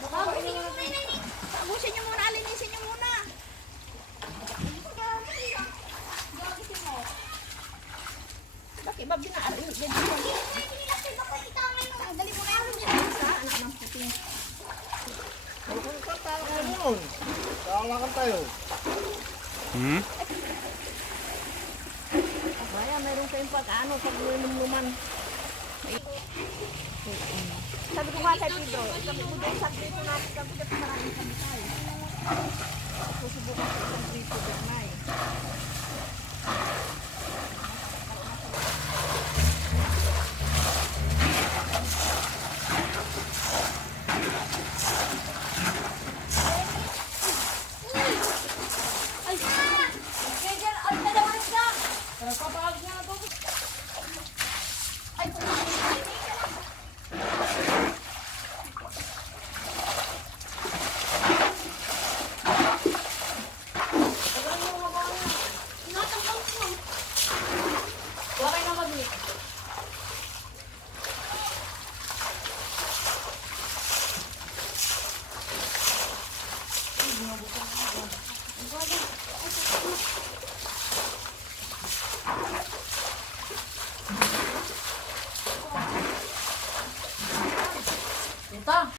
Tagusin nyo muna, alinisin nyo muna. Bakit ba binaarin? Dali mo na yan. Anak ng puting. Kawakan tayo. Kaya mayroon kayong pag-ano, pag-lumluman. Sabi ko nga kay Pido, sabi ko doon sa prito natin, sabi ko maraming kami tayo. Susubukan ko isang prito doon na eh.